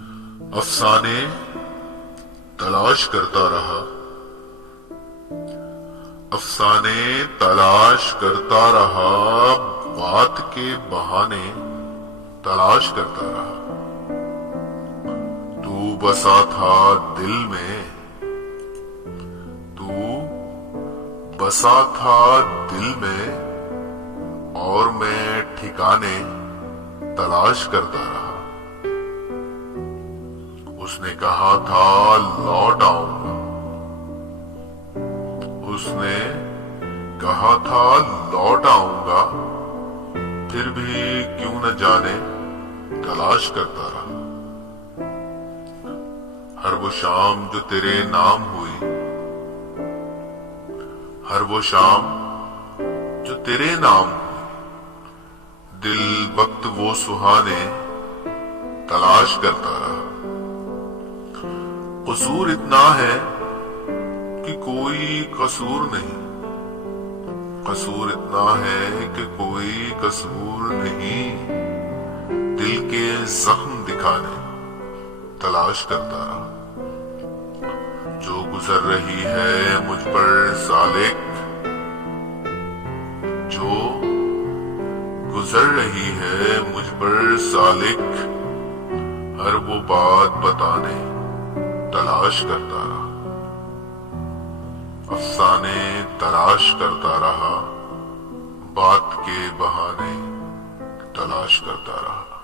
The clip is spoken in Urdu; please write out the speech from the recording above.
افسانے تلاش کرتا رہا، افسانے تلاش کرتا رہا، بات کے بہانے تلاش کرتا رہا۔ تو بسا تھا دل میں، تو بسا تھا دل میں، اور میں ٹھکانے تلاش کرتا رہا۔ اس نے کہا تھا لوٹ آؤں گا، اس نے کہا تھا لوٹ آؤں گا، پھر بھی کیوں نہ جانے تلاش کرتا رہا۔ ہر وہ شام جو تیرے نام ہوئی، ہر وہ شام جو تیرے نام ہوئی، دل وقت وہ سہانے تلاش کرتا رہا۔ قصور اتنا ہے کہ کوئی قصور نہیں، قصور اتنا ہے کہ کوئی قصور نہیں، دل کے زخم دکھانے تلاش کرتا رہا۔ جو گزر رہی ہے مجھ پر سالک، جو گزر رہی ہے مجھ پر سالک، ہر وہ بات بتانے تلاش کرتا رہا۔ افسانے تلاش کرتا رہا، بات کے بہانے تلاش کرتا رہا۔